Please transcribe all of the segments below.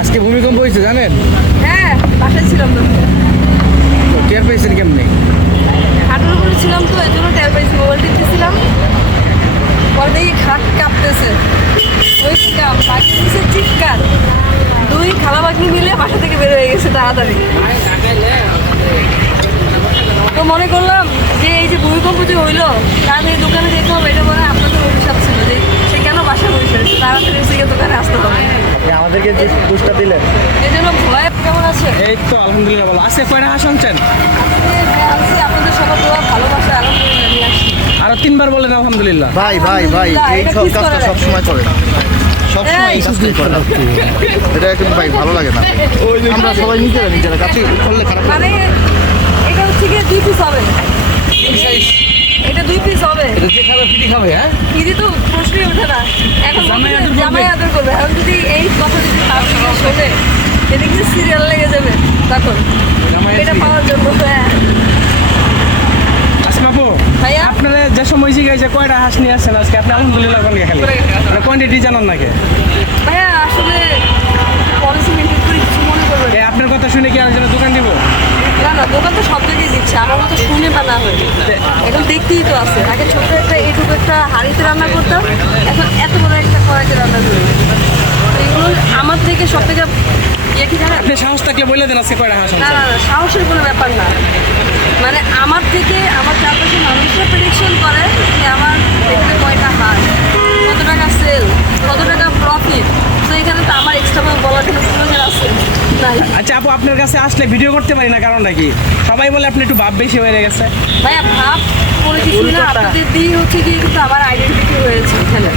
আজকে ভূমিকম্প হয়েছে জানেন? হ্যাঁ, বাসায় ছিলাম না। টের পাইছেন কেমনি? হাঁটুর উপরে ছিলাম তো, এই জন্য টের পাইছি। মোবাইল টিপতেছিলাম, পরে দেখি খাট কাঁপতেছে। ওই বাকিছে চিৎকার। দুই খালা বাগনি মিলে বাসা থেকে বের হয়ে গেছে তাড়াতাড়ি। তো মনে করলাম যে এই যে ভূমিকম্প যে হইলো, তাহলে এই দোকানে যেতে হবে, এটা মনে হয় আপনাদের অভিশাপ ছিল যে সে কেন বাসা বসে রয়েছে, তাড়াতাড়ি এসে দোকানে আসতে হবে। আমাদেরকে যে দুষ্টা দিলেন, এই জন্য ভয় কেমন আছে? এই তো আলহামদুলিল্লাহ ভালো আছে। কয়টা হাঁস আনছেন? আজকে আপনাদের সবার দোয়া ভালোবাসা আলহামদুলিল্লাহ নিয়ে আসছি। আরো 3বার বলেন আলহামদুলিল্লাহ। ভাই এই কাজটা সবসময় করে সবসময় এই কাজটাই করে। এটা কিন্তু ভাই ভালো লাগে না। আমরা সবাই নিজেরা কাছে করলে খারাপ লাগে। মানে এটা হচ্ছে গিয়ে 2 পিস হবে। এটা 2 পিস হবে। এটা যে খাবে পিটি খাবে। হ্যাঁ, পিটি তো প্রশ্নই ওঠে না। এখন জামাই আদর করবে। এখন যদি এই কথা যদি তার থেকে শোনে, এটা কিন্তু সিরিয়াল লেগে যাবে তখন এটা পাওয়ার জন্য। হ্যাঁ আসমাপু ভাইয়া, আপনারা যে সময় জিজ্ঞাসা কয়টা হাঁস নিয়ে আসছেন আজকে, আপনি আলহামদুলিল্লাহ কোন খালি কোয়ান্টিটি জানান নাকি? ভাইয়া আসলে পলিসি মেনটেন করে কিছু মনে করবেন না। আপনার কথা শুনে কি আরেকজনের দোকান দিব? না না, দোকান তো সব জায়গায় দিচ্ছে, আমার মতো শুনে বা না হয়ে। এখন দেখতেই তো আছে, আগে ছোট একটা এইটুকু একটা হাঁড়িতে রান্না করতাম, এখন এত বড় একটা কড়াইতে রান্না করি। এগুলো আমার থেকে সব থেকে ইয়ে কি জানেন? আপনি সাহস থাকলে বলে দেন আজকে কয়টা হাঁস না আনছেন। না না, সাহসের কোনো ব্যাপার না। মানে আমার থেকে আমার চারপাশে মানুষরা প্রেডিকশন করে যে আমার দেখতে কয়টা হাঁস, কত টাকা সেল, কত টাকা প্রফিট। তো এখানে তো আমার এক্সট্রা বলার কোনো প্রয়োজন আছে নাই। আচ্ছা আপু, আপনার কাছে আসলে ভিডিও করতে পারি না, কারণটা কি? সবাই বলে আপনি একটু ভাব বেশি হয়ে গেছে। ভাইয়া ভাব কোনো কিছু না, আপনাদের দিয়ে হচ্ছে গিয়ে কিন্তু আমার আইডেন্টিটি হয়েছে এখানে।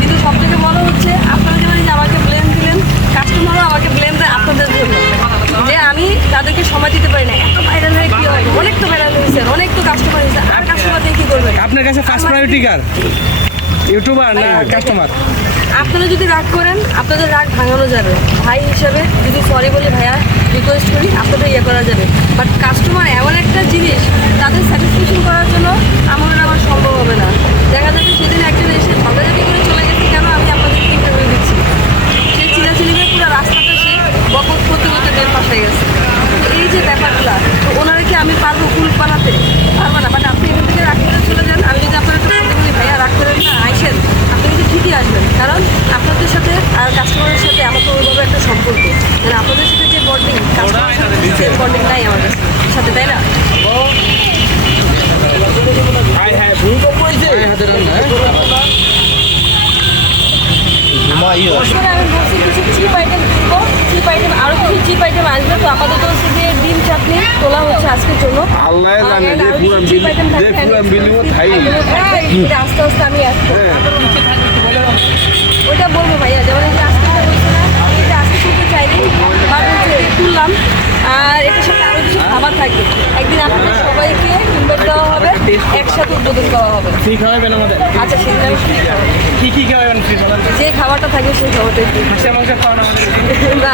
কিন্তু সব থেকে বড় হচ্ছে আপনারা যেমন যে আমাকে ব্লেম দিলেন, কাস্টমারও আমাকে ব্লেম দেয় আপনাদের জন্য, যে আমি তাদেরকে সময় দিতে পারি না। এত ভাইরাল হয়ে কী হবে? অনেক তো ভাইরাল হয়েছে, অনেক তো কাস্টমার হয়েছে, আর কাস্টমার দিয়ে কী করবেন? আপনার কাছে ফার্স্ট প্রায়োরিটি কার, ইউটিউবার না কাস্টমার? আপনারা যদি রাগ করেন, আপনাদের রাগ ভাঙানো যাবে। ভাই হিসাবে যদি সরি বলে ভাইয়া রিকোয়েস্ট করি, আপনাদের ইয়ে করা যাবে। বাট কাস্টমার এমন একটা জিনিস, তাদের স্যাটিসফ্যাকশন করার জন্য আমার সম্ভব হবে না। দেখা যাবে সেদিন একজন এসে ঝগড়াঝাটি করে চলে গেছে, কেন আমি আপনাদেরকে ইন্টারভিউ দিচ্ছি, সেই চিলাচিলিমে পুরো রাস্তাটা সে বকত করতে করতে দেড় পাশ হয়ে গেছে। তো এই যে ব্যাপারগুলো, তো ওনারা কি আমি পারবো ফুল বানাতে? পারবো না। বাট আপনি এখান থেকে রাগ করে চলে যান, আমি যদি আপনার একটা বলতে বলি ভাইয়া রাগ করেন না, আইসেন, আপনি কিন্তু ঠিকই আসবেন। কারণ আপনাদের সাথে আর কাস্টমারের সাথে আমার তো ওইভাবে একটা সম্পর্ক, মানে আপনাদের সাথে যে বন্ডিং, কাস্টমারের সাথে যে বন্ডিং নাই আমার সাথে, তাই না? তারপরে আমি বলছি কিছু চিপ আইটেম কিনবো, চিপ আইটেম আরও কিছু চিপ আইটেম আসবে। তো আপাতত হচ্ছে যে ডিম চাটনি তোলা হচ্ছে আজকের জন্য। আল্লাহ জানে যে পুরান বিল্ডিং এটা আস্তে আস্তে আমি আসবো, ওইটা বলবো ভাইয়া। যেমন এই যে আজকে এটা বলছে না, আমি এটা আজকে তুলতে চাইনি, বাট হচ্ছে তুললাম। আর এটার সাথে আরও কিছু খাবার থাকবে। একদিন আপনাদের সবাইকে ইনভাইট দেওয়া হবে, একসাথে উদ্বোধন করা হবে। ফ্রি খাওয়াবেন আমাদের? আচ্ছা, সেদিন আমি free খাবো। কি খাওয়াবেন ফ্রি? যে খাবারটা থাকবে সেই খাবারটাই free। মাংস খাওয়ানো আমাদের না